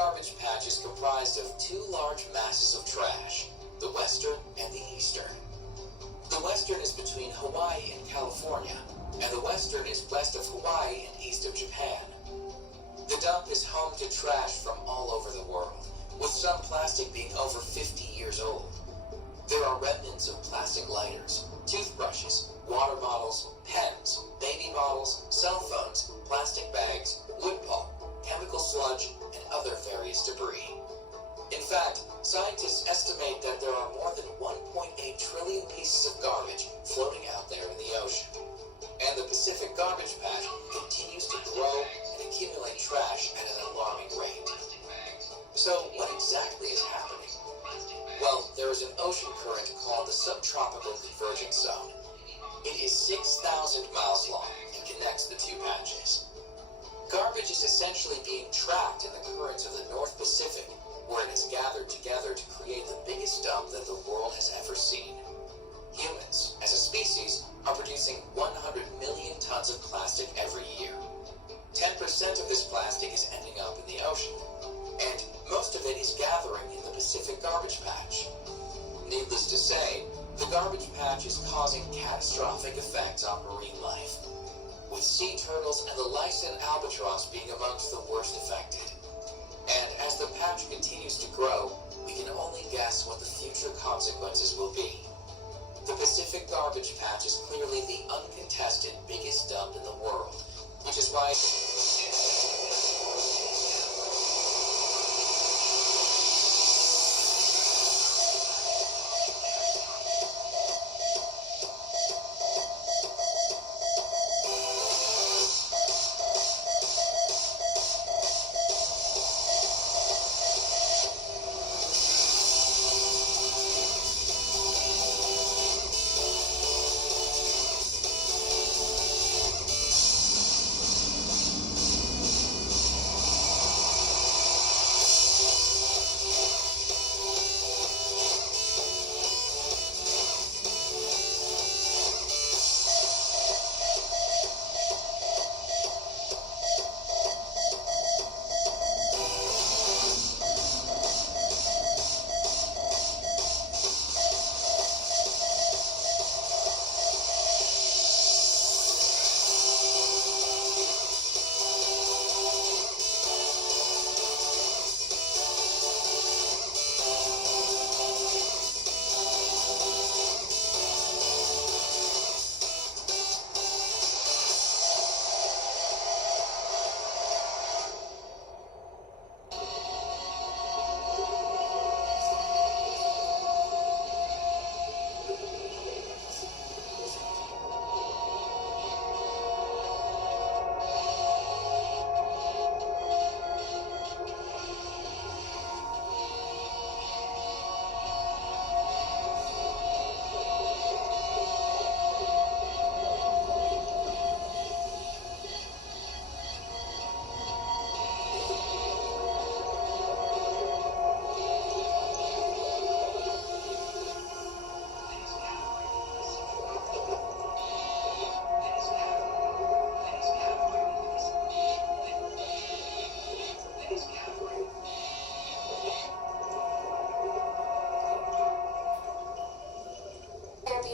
garbage patch is comprised of two large masses of trash, the western and the eastern. The western is between Hawaii and California, and the western is west of Hawaii and east of Japan. The dump is home to trash from all over the world, with some plastic being over 50 years old. There are remnants of plastic lighters, toothbrushes, water bottles, pens, baby bottles, cell phones, plastic bags, wood pulp, chemical sludge, and other various debris. In fact, scientists estimate that there are more than 1.8 trillion pieces of garbage floating out there in the ocean. And the Pacific Garbage Patch continues to grow and accumulate trash at an alarming rate. So what exactly is happening? Well, there is an ocean current called the Subtropical Convergence Zone. It is 6,000 miles long and connects the two patches. Garbage is essentially being trapped in the currents of the North Pacific, where it has gathered together to create the biggest dump that the world has ever seen. Humans, as a species, are producing 100 million tons of plastic every year. 10% of this plastic is ending up in the ocean, and most of it is gathering in the Pacific Garbage Patch. Needless to say, the garbage patch is causing catastrophic effects on marine life, with sea turtles and the Lycaon albatross being amongst the worst affected. And as the patch continues to grow, we can only guess what the future consequences will be. The Pacific Garbage Patch is clearly the uncontested biggest dump in the world, which is why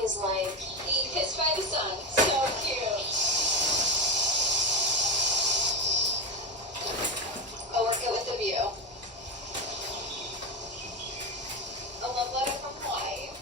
is like being kissed by the sun. So cute. I'll work it with the view. A love letter from Hawaii.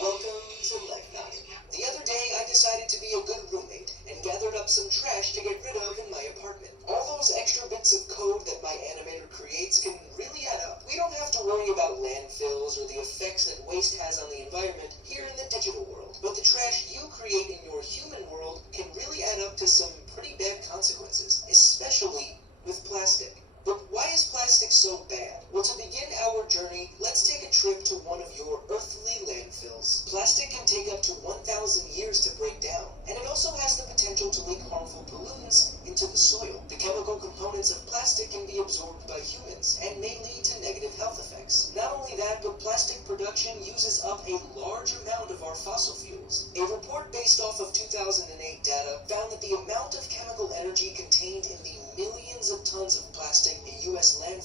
Welcome to Life Night. The other day I decided to be a good roommate and gathered up some trash to get rid of in my apartment. All those extra bits of code that my animator creates can really add up. We don't have to worry about landfills or the effects that waste has on the environment here in the digital world. But the trash you create in your human world can really add up to some pretty bad consequences, especially with plastic. But why is plastic so bad? Well, to begin our journey, let's take a trip to one of your earthly landfills. Plastic can take up to 1,000 years to break down, and it also has the potential to leak harmful pollutants into the soil. The chemical components of plastic can be absorbed by humans and may lead to negative health effects. Not only that, but plastic production uses up a large amount of our fossil fuels. A report based off of 2008 data found that the amount of chemical energy contained in the millions of tons of plastic in U.S. landfills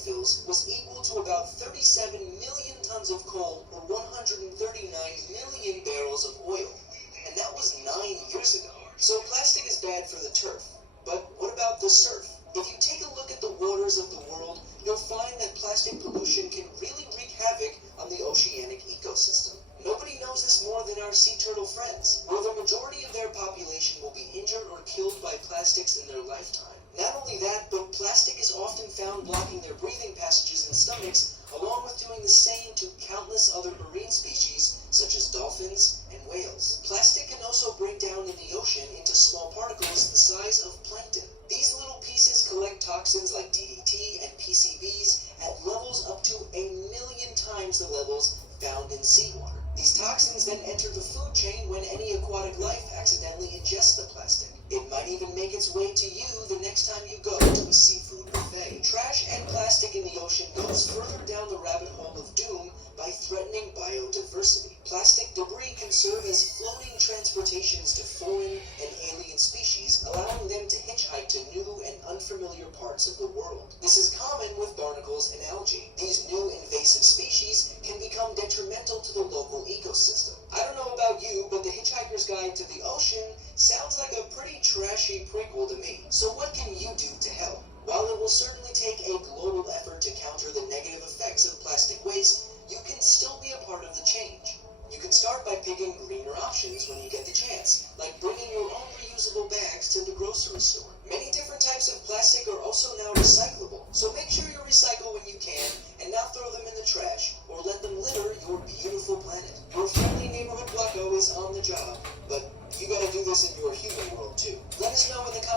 the surf. If you take a look at the waters of the world, you'll find that plastic pollution can really wreak havoc on the oceanic ecosystem. Nobody knows this more than our sea turtle friends, where the majority of their population will be injured or killed by plastics in their lifetime. Not only that, but plastic is often found blocking their breathing passages and stomachs, along with doing the same to countless other marine species, such as dolphins and whales. Plastic can also break down in the ocean into small particles the size of plankton. These little pieces collect toxins like DDT and PCBs at levels up to 1,000,000 times the levels found in seawater. These toxins then enter the food chain when any aquatic life accidentally ingests the plastic. It might even make its way to you the next time you go to a seafood buffet. Trash and plastic in the ocean goes further down the rabbit hole of doom by threatening biodiversity. Plastic debris can serve as floating transportations to foreign and alien species, allowing them to hitchhike to new and unfamiliar parts of the world. This is common with barnacles and algae. These new invasive species can become detrimental to the local ecosystem. I don't know about you, but The Hitchhiker's Guide to the Ocean sounds like a pretty trashy prequel to me. So what can you do to help? While it will certainly take a global effort to counter the negative effects of plastic waste, you can still be a part of the change. You can start by picking greener options when you get the chance, like bringing your own reusable bags to the grocery store. Many different types of plastic are also now recyclable, so make sure you recycle when you can and not throw them in the trash or let them litter your beautiful planet. Your friendly neighborhood Blocko is on the job, but you gotta do this in your human world too. Let us know in the comments